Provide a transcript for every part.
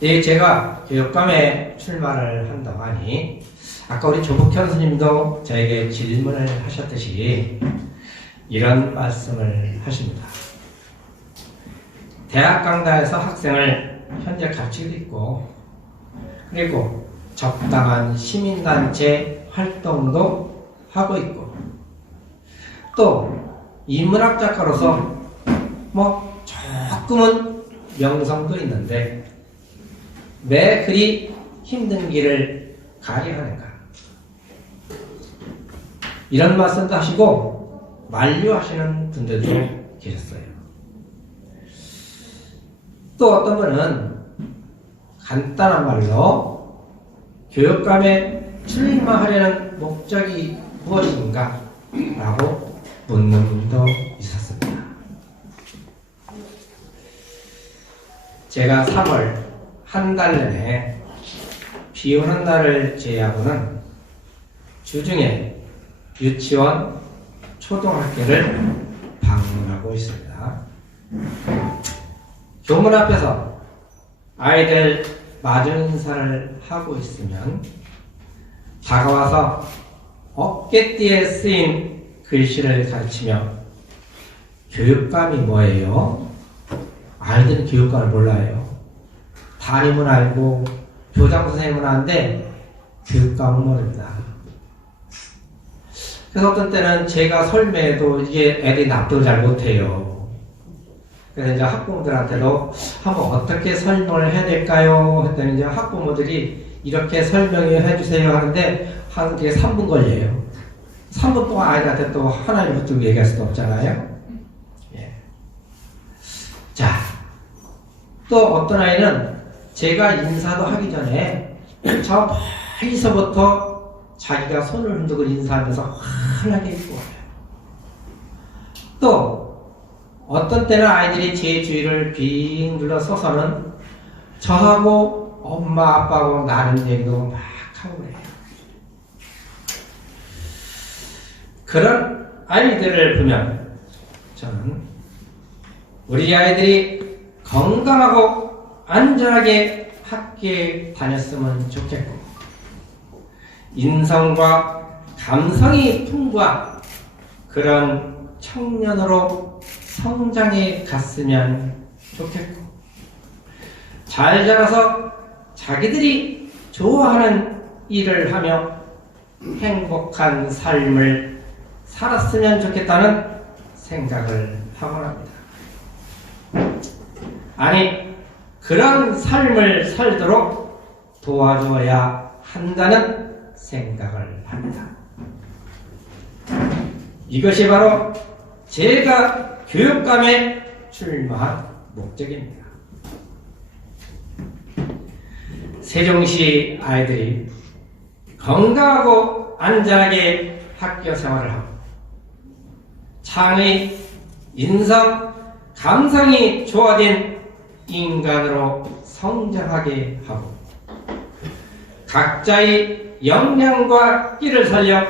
예, 제가 교육감에 출마를 한다고 하니 아까 우리 조국현 스님도 저에게 질문을 하셨듯이 이런 말씀을 하십니다. 대학 강단에서 학생을 현재 가르치고 있고 그리고 적당한 시민단체 활동도 하고 있고 또 인문학 작가로서 뭐 조금은 명성도 있는데 왜 그리 힘든 길을 가야 하는가 이런 말씀도 하시고 만류하시는 분들도 계셨어요. 또 어떤 분은 간단한 말로 교육감에 출마하려는 목적이 무엇인가? 라고 묻는 분도 있었습니다. 제가 3월 한 달 내내 비 오는 날을 제외하고는 주중에 유치원, 초등학교를 방문하고 있습니다. 교문 앞에서 아이들 마주 인사를 하고 있으면 다가와서 어깨띠에 쓰인 글씨를 가르치며 교육감이 뭐예요? 아이들은 교육감을 몰라요. 담임은 알고 교장 선생님은 아는데 교육감은 모릅니다. 그래서 어떤 때는 제가 설명해도 이게 애들이 납득을 잘 못해요. 그래서 이제 학부모들한테도 한번 어떻게 설명을 해야 될까요? 했더니 이제 학부모들이 이렇게 설명해 주세요 하는데 한게 3분 걸려요. 3분 동안 아이들한테 또 하나님 붙들고 얘기할 수도 없잖아요. 예. 자, 또 어떤 아이는 제가 인사도 하기 전에 저 멀리서부터 자기가 손을 흔들고 인사하면서 환하게 입고 와요. 또 어떤 때는 아이들이 제 주위를 빙 둘러 서서는 저하고 엄마 아빠하고 나는 얘기도 막 하고 그래요. 그런 아이들을 보면 저는 우리 아이들이 건강하고 안전하게 학교에 다녔으면 좋겠고 인성과 감성이 풍부한 그런 청년으로 성장해 갔으면 좋겠고 잘 자라서 자기들이 좋아하는 일을 하며 행복한 삶을 살았으면 좋겠다는 생각을 하곤 합니다. 아니, 그런 삶을 살도록 도와줘야 한다는 생각을 합니다. 이것이 바로 제가 교육감에 출마한 목적입니다. 세종시 아이들이 건강하고 안전하게 학교 생활을 하고 창의, 인성, 감성이 조화된 인간으로 성장하게 하고 각자의 역량과 끼를 살려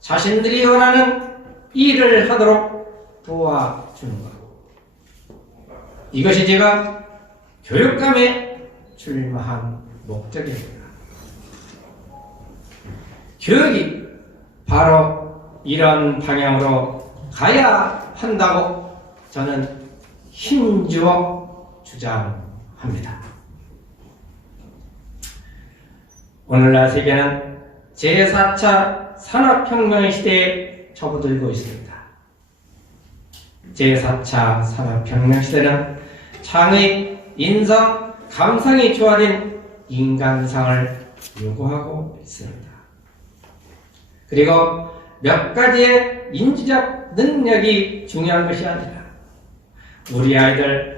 자신들이 원하는 일을 하도록 도와주는 것. 이것이 제가 교육감에 출마한 목적입니다. 교육이 바로 이런 방향으로 가야 한다고 저는 힘주어 주장합니다. 오늘날 세계는 제4차 산업혁명 시대에 접어들고 있습니다. 제4차 산업혁명 시대는 창의, 인성, 감성이 조화된 인간상을 요구하고 있습니다. 그리고 몇 가지의 인지적 능력이 중요한 것이 아니라 우리 아이들 각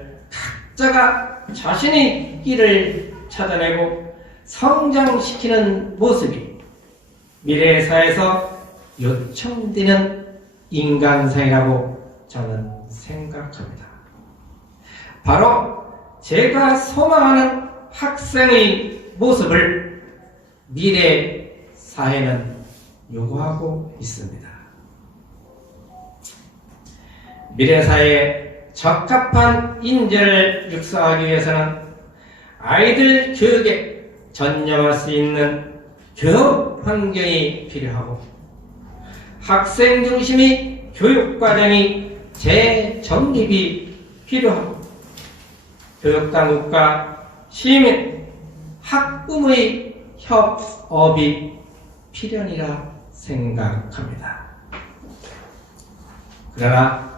자가 자신의 길을 찾아내고 성장시키는 모습이 미래의 사회에서 요청되는 인간상이라고 저는 생각합니다. 바로 제가 소망하는 학생의 모습을 미래 사회는 요구하고 있습니다. 미래 사회에 적합한 인재를 육성하기 위해서는 아이들 교육에 전념할 수 있는 교육 환경이 필요하고 학생 중심의 교육 과정이 재정립이 필요하고 교육당국과 시민, 학부모의 협업이 필연이라 생각합니다. 그러나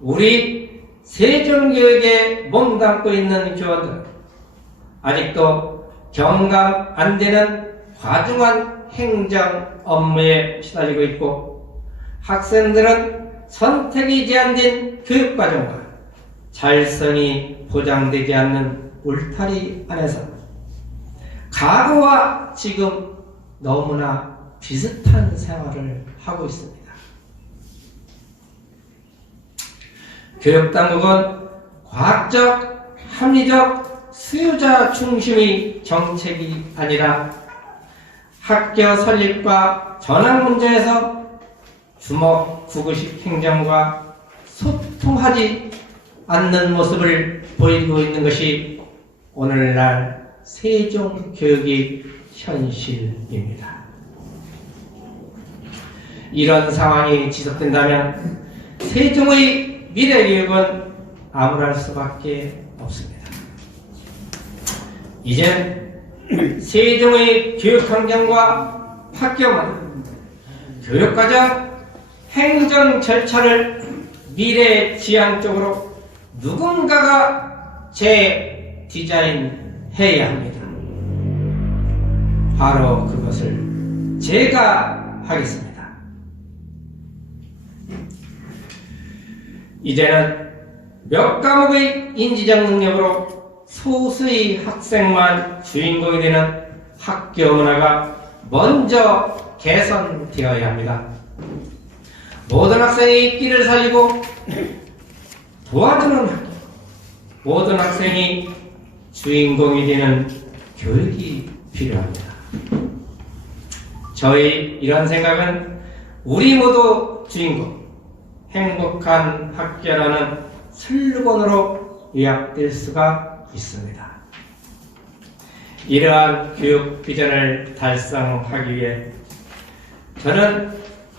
우리 세종교육에 몸담고 있는 교원들은 아직도 경감 안 되는 과중한 행정 업무에 시달리고 있고 학생들은 선택이 제한된 교육 과정과 잘성이 보장되지 않는 울타리 안에서 과거와 지금 너무나 비슷한 생활을 하고 있습니다. 교육당국은 과학적, 합리적, 수요자 중심의 정책이 아니라 학교 설립과 전환 문제에서 주먹 구구식 행정과 소통하지 않는 모습을 보이고 있는 것이 오늘날 세종 교육의 현실입니다. 이런 상황이 지속된다면 세종의 미래 교육은 암울할 수밖에 없습니다. 이제 세종의 교육 환경과 학교만 교육과정 행정 절차를 미래 지향 적으로 누군가가 재 디자인해야 합니다. 바로 그것을 제가 하겠습니다. 이제는 몇 과목의 인지적 능력으로 소수의 학생만 주인공이 되는 학교 문화가 먼저 개선되어야 합니다. 모든 학생이 끼를 살리고 도와주는 학교, 모든 학생이 주인공이 되는 교육이 필요합니다. 저희 이런 생각은 우리 모두 주인공, 행복한 학교라는 슬로건으로 요약될 수가 있습니다. 이러한 교육 비전을 달성하기 위해 저는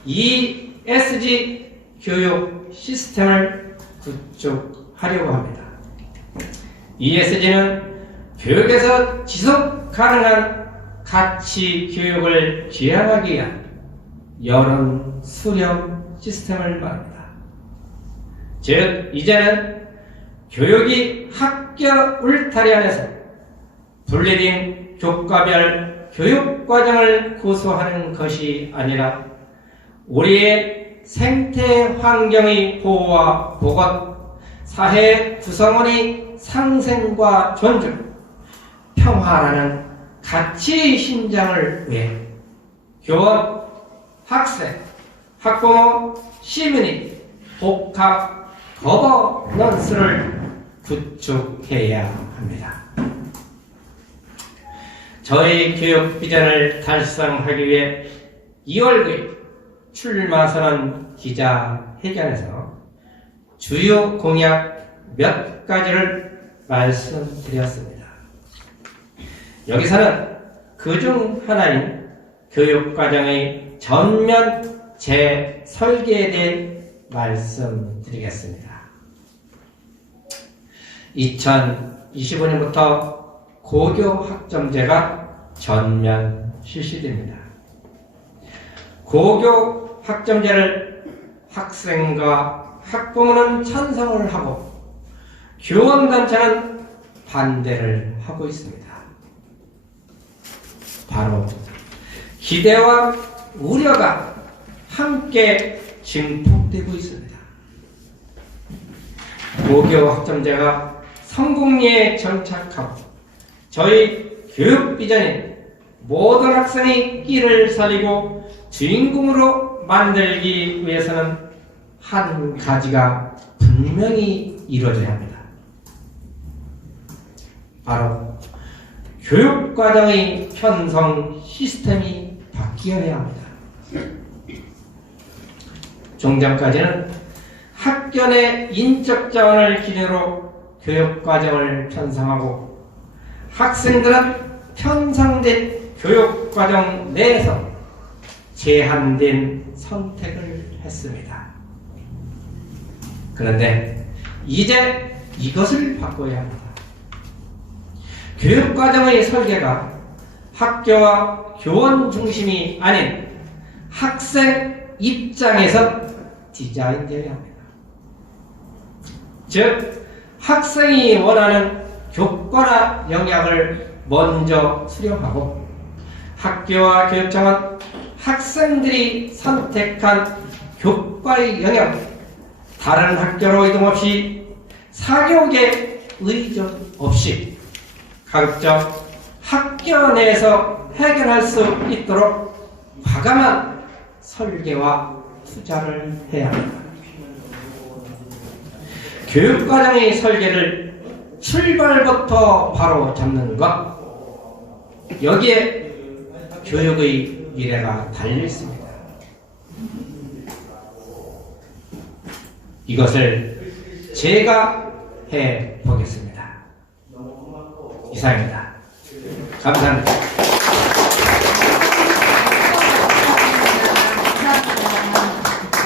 ESG 교육 시스템을 구축하려고 합니다. ESG는 교육에서 지속 가능한 가치 교육을 지향하기 위한 여론 수렴 시스템을 말합니다. 즉, 이제는 교육이 학교 울타리 안에서 분리된 교과별 교육 과정을 고수하는 것이 아니라 우리의 생태 환경의 보호와 보건, 사회 구성원의 상생과 존중, 평화라는 가치 신장을 위해 교원, 학생, 학부모, 시민이 복합 거버넌스를 구축해야 합니다. 저희 교육 비전을 달성하기 위해 2월 9일 출마 선언 기자 회견에서 주요 공약 몇 가지를 말씀드렸습니다. 여기서는 그 중 하나인 교육과정의 전면 재설계에 대해 말씀드리겠습니다. 2025년부터 고교 학점제가 전면 실시됩니다. 고교 학점제를 학생과 학부모는 찬성을 하고 교원단체는 반대를 하고 있습니다. 바로 기대와 우려가 함께 증폭되고 있습니다. 고교 학점제가 성공리에 정착하고 저희 교육 비전인 모든 학생의 끼를 살리고 주인공으로 만들기 위해서는 한 가지가 분명히 이루어져야 합니다. 바로 교육과정의 편성 시스템이 바뀌어야 합니다. 종전까지는 학교 내 인적 자원을 기준으로 교육과정을 편성하고 학생들은 편성된 교육과정 내에서 제한된 선택을 했습니다. 그런데 이제 이것을 바꿔야 합니다. 교육과정의 설계가 학교와 교원 중심이 아닌 학생 입장에서 디자인되어야 합니다. 즉, 학생이 원하는 교과나 영역을 먼저 수렴하고 학교와 교육청은 학생들이 선택한 교과의 영역, 다른 학교로 이동 없이 사교육에 의존 없이 가급적 학교 내에서 해결할 수 있도록 과감한 설계와 투자를 해야 합니다. 교육과정의 설계를 출발부터 바로 잡는 것, 여기에 교육의 미래가 달려 있습니다. 이것을 제가 해 보겠습니다. 이상입니다. 감사합니다.